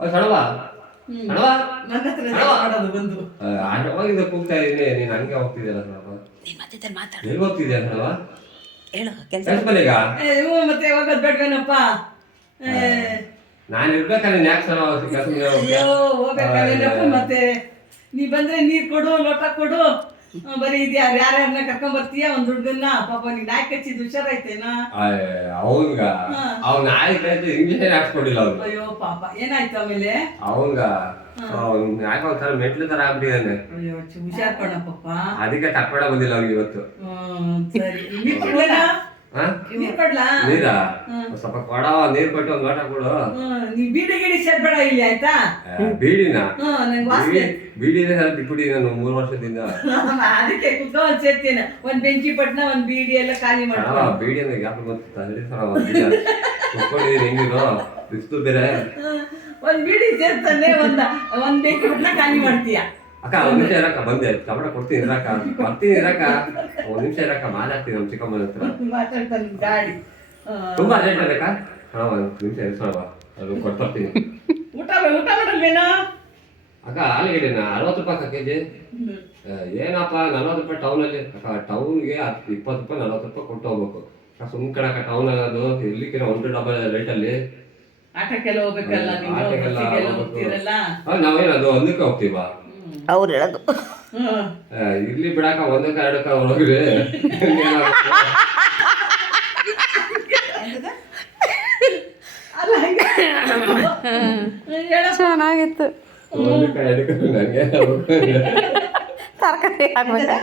ಸಣವ ಸಣವ ನನ್ನ ಹತ್ರ ಮಾಡೋದು ಬಂದು ಆಟವಾಗಿದ್ದ ಕೂಗ್ತಾ ಇದೀನಿ ನೀನ್ ಹಂಗೆ ಹೋಗ್ತಿದ್ಯಲ್ಲ ಸಣವ ಎಲ್ಲಿ ಹೋಗ್ತಿದ್ಯಾ ಸಣವ ಹೇಳು ಕೆಲಸ ಮನೆಗ ಮತ್ತೆ ಹೋಗೋದ್ ಬೇಡ್ವೇನಪ್ಪ ನಾನು ಇರ್ಬೇಕಾ ನೀನ್ ಯಾಕೆ ಸಣವ ಹೋಗ್ಬೇಕಾವೇನಪ್ಪ ಮತ್ತೆ ನೀ ಬಂದ್ರೆ ನೀರ್ ಕೊಡು ಲೋಟ ಕೊಡು ಬರೀ ಇದು ಯಾರ್ಯಾರನ್ನ ಕರ್ಕೊಂಡ್ ಬರ್ತೀಯ ಒಂದ್ ಹುಡ್ಗನ್ನ ಪಾಪ ನೀ ನಾಯಿ ಕಚ್ಚಿದ್ ಹುಷಾರೈತೇನಾ ಅವನ್ಗ ಅವ್ನ ನಾಯಿ ಇಂಜೆಕ್ಷನ್ ಹಾಕ್ಸ್ಕೊಡಿಲ್ಲ ಅವ್ನು ಅಯ್ಯೋ ಪಾಪ ಏನಾಯ್ತು ಆಮೇಲೆ ಅವನ್ಗ ಯಾಕೆ ಒಂಥರ ಮೆಟ್ಲು ತರ ಆಗ್ಬಿಟ್ಟಿದ್ದಾನೆ ಅಯ್ಯೋ ಹುಷಾರ್ ಕಣ ಪಾಪ ಅದಕ್ಕೆ ಕರ್ಕೊಂಡ ಬಂದಿಲ್ಲ ಅವ್ನಿಗೆ ಇವತ್ತು ಸರಿ ನೀರ್ ಕೊಡ್ಲೇನಾ ನೀರ್ ಕೊಡ್ಲಾ ನೀರಾ ಸ್ವಲ್ಪ ಕೊಡ ನೀರ್ ಕೊಟ್ಟು ಒಂದ್ ಲೋಟ ಕೊಡು ನೀ ಬೀಡಿ ಗಿಡಿ ಸೇರ್ಬೇಡ ಇಲ್ಲಿ ಆಯ್ತಾ ಬೀಡಿನ ನಂಗೆ ವಾಸನೆ ಬೀಡಿನೇ ಬಿಟ್ಬಿಡಿ ನಾನು 3 ವರ್ಷದಿಂದ ಅದಕ್ಕೆ ಕುತ್ಕೊಂಡ್ ಸೇರ್ತೀನಿ ಒಂದ್ ಬೆಂಕಿ ಪಟ್ನ ಒಂದ್ ಬೀಡಿ ಎಲ್ಲ ಖಾಲಿ ಮಾಡ್ಕೊ ಬೀಡಿ ಅಂದ್ರೆ ಯಾಕೆ ಗೊತ್ತಿಲ್ಲ ಹೆಂಗಿರೋ ಬಿಸ್ತು ಬೇರೆ ಒಂದ್ ಬೀಡಿ ಸೇರ್ತಾನೆ ಒಂದ್ ಬೆಂಕಿ ಪಟ್ನ ಖಾಲಿ ಮಾಡ್ತೀಯ ಅಕ್ಕ ಒಂದ್ ನಿಮಿಷ ಇರಕ್ಕ ಬಂದೆ ಟಮಟ ಕೊಡ್ತೀನಿ ಇರಕ್ಕ ಬರ್ತೀನಿ ಇರಕ್ಕ ಒಂದ್ ನಿಮಿಷ ಇರಕ್ಕ ಮಾತಾಡ್ತೀನಿ ನಮ್ ಚಿಕ್ಕಮ್ಮನ ಹತ್ರ ಮಾತಾಡ್ತಾನೆ ಗಾಡಿ ತುಂಬಾ ಅರ್ಜೆಂಟ್ ಅದಕ್ಕ ಒಂದ್ ನಿಮಿಷ ಇರ್ಸೋಣ ಅದು ಕೊಡ್ತೀನಿ ಊಟ ಮಾಡಲ್ವೇನೋ ಅಕ್ಕ ಆಲೂಗೆಡ್ಡೆನ 60 ರೂಪಾಯಿ ಅಕ್ಕ ಕೆಜಿ ಏನಪ್ಪ 40 ರೂಪಾಯಿ ಟೌನ್ ಅಲ್ಲಿ ಅಕ್ಕ ಟೌನ್ಗೆ 20 ರೂಪಾಯಿ 40 ರೂಪಾಯಿ ಕೊಟ್ಟು ಹೋಗ್ಬೇಕು ಸುಮ್ ಕಣಕ್ಕ ಟೌನ್ ಅನ್ನೋದು ಇರ್ಲಿಕ್ಕಿನ 1 ಡಬಲ್ ರೇಟ್ ಅಲ್ಲಿ ಆಟಕ್ಕೆಲ್ಲ ಹೋಗ್ಬೇಕಲ್ಲ ನೀವು ಹೋಗ್ತೀರಲ್ಲ ನಾವೇನದು ಒಂದಕ್ಕೆ ಹೋಗ್ತೀವ ಅವ್ರು ಹೇಳೋದು ಇರ್ಲಿ ಬಿಡಾಕ ಒಂದಕ್ಕ ಎರಡಕ್ಕ ಹೊರಗ್ರಿ ಚೆನ್ನಾಗಿತ್ತು ಒಂದಕ್ಕ ಎರಡಕ್ಕ ನಂಗೆ ತರಕಾರಿ ಹಾಕ್ಬೇಕಾ